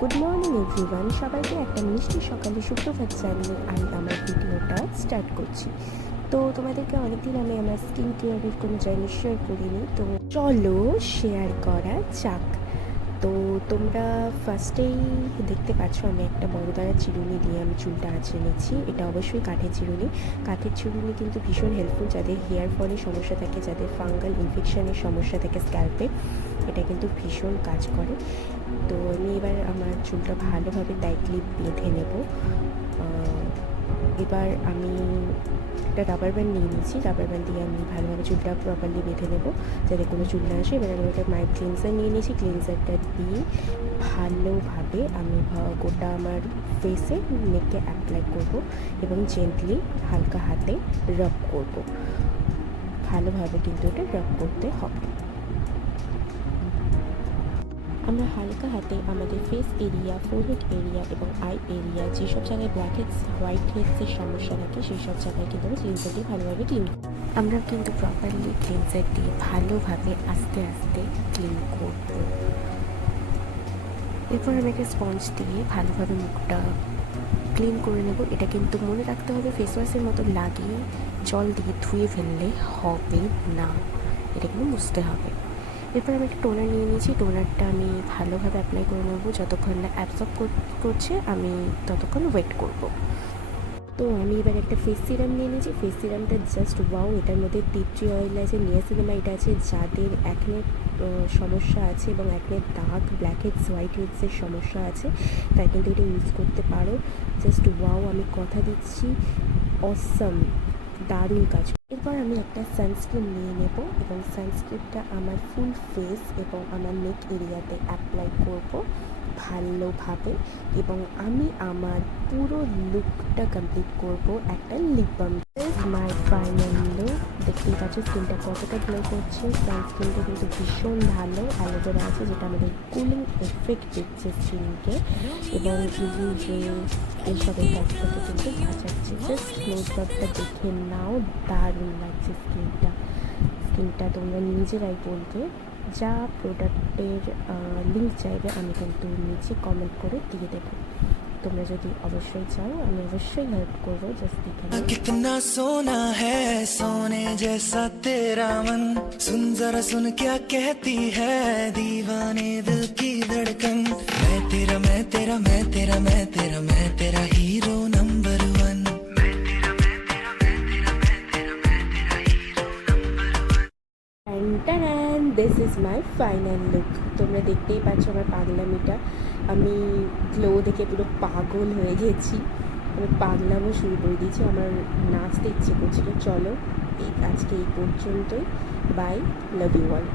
Good morning everyone, সবাইকে একটা মিষ্টি সকালে সুপ্রভাত জানিয়ে আমি আমার ভিডিওটা স্টার্ট করছি। তো তোমাদেরকে অনেকদিন আমি আমার স্কিন কেয়ারের কোনো জার্নি শেয়ার করিনি, তো চলো শেয়ার করা যাক। তো তোমরা ফার্স্টেই দেখতে পাচ্ছ আমি একটা বড় দ্বারা চিরুনি দিয়ে আমি চুলটা আঁচড়ে নিচ্ছি। এটা অবশ্যই কাঠের চিরুনি। কাঠের চিরুনি কিন্তু ভীষণ হেল্পফুল যাদের হেয়ার ফলের সমস্যা থাকে, যাদের ফাঙ্গাল ইনফেকশনের সমস্যা থাকে স্ক্যাল্পে, এটা কিন্তু ভীষণ কাজ করে। তো আমি এবার আমার চুলটা ভালোভাবে টাইটলি বেঁধে নেব। এবার আমি একটা রাবার ব্যান্ড নিয়ে নিয়েছি, রাবার ব্যান্ড দিয়ে আমি ভালোভাবে চুলটা প্রপারলি বেঁধে নেব যাতে কোনো চুল না আসে। এবার আমি একটা মাইল্ড ক্লিনজার নিয়ে নিয়েছি, ক্লিনজারটা দিয়ে ভালোভাবে আমি গোটা আমার ফেসে নেকে অ্যাপ্লাই করব এবং জেন্টলি হালকা হাতে রাব করব। ভালোভাবে কিন্তু এটা রাব করতে হবে। আমরা হালকা হাতে আমাদের ফেস এরিয়া, ফোরহেড এরিয়া এবং আই এরিয়া, যেসব জায়গায় ব্ল্যাক হেডস, হোয়াইট হেডসের সমস্যা থাকে সেই সব জায়গায় কিন্তু আমরা ক্লিনজার দিয়ে ভালোভাবে ক্লিন করি। আমরা কিন্তু প্রপারলি ক্লিনজার দিয়ে ভালোভাবে আস্তে আস্তে ক্লিন করব। এরপর আমি একটা স্পঞ্জ দিয়ে ভালোভাবে মুখটা ক্লিন করে নেব। এটা কিন্তু মনে রাখতে হবে ফেস ওয়াশের মতো লাগিয়ে জল দিয়ে ধুয়ে ফেললে হবে না, এটা কিন্তু বুঝতে হবে। এরপর আমি একটা টোনার নিয়ে নিয়েছি, টোনারটা আমি ভালোভাবে অ্যাপ্লাই করে নেবো। যতক্ষণ না অ্যাবসর্ব করছে আমি ততক্ষণ ওয়েট করব। তো আমি এবার একটা ফেস সিরাম নিয়ে নিয়েছি। ফেস সিরামটা জাস্ট ওয়াও, এটার মধ্যে টি ট্রি অয়েল আছে, নিয়াসিনামাইড আছে। যাদের অ্যাকনের সমস্যা আছে এবং অ্যাকনের দাগ, ব্ল্যাক হেডস, হোয়াইট হেডসের সমস্যা আছে, তাই কিন্তু এটা ইউজ করতে পারো। জাস্ট ওয়াও, আমি কথা দিচ্ছি অসাম, দারুণ কাজ। এরপর আমি একটা সানস্ক্রিন নিয়ে নেব এবং সানস্ক্রিনটা আমার ফুল ফেস এবং আমার নেক এরিয়াতে অ্যাপ্লাই করব ভালোভাবে এবং আমি আমার পুরো লুকটা কমপ্লিট করব একটা lip balm. My final look, দেখতেই পাচ্ছ স্কিনটা কতটা গ্লো করছে। সানস্ক্রিনটা কিন্তু ভীষণ ভালো, অ্যালোভেরা আছে যেটা আমাদের কুলিং এফেক্ট দিচ্ছে স্কিনকে এবং ইউভি রে এইসবের কাছ থেকে কিন্তু বাঁচাচ্ছে। জাস্ট ক্লোজ আপটা দেখে নাও, দারুণ লাগছে স্কিনটা তোমরা নিজেরাই বলবে। যা প্রোডাক্টের লিঙ্ক চাইবে আমি কিন্তু নিচে কমেন্ট করে দিয়ে দেবো। তোমরা যদি অবশ্যই চাও আমি অবশ্যই হেল্প করবো। জাস্ট দেখে নাও। कितना सोना है सोने जैसा तेरा मन, सुन जरा सुन क्या कहती है दीवाने दिल की धड़कन। मैं तेरा मैं तेरा मैं तेरा मैं तेरा मैं तेरा hero number one. This is my final look. তোমরা দেখতেই পাচ্ছ আমার পাগলামিটা। আমি গ্লো দেখে পুরো পাগল হয়ে গেছি, আমি পাগলামও শুরু করে দিয়েছি, আমার নাচতে ইচ্ছে করছিল। চলো আজকে এই পর্যন্তই, বাই, লাভ ইউ অল।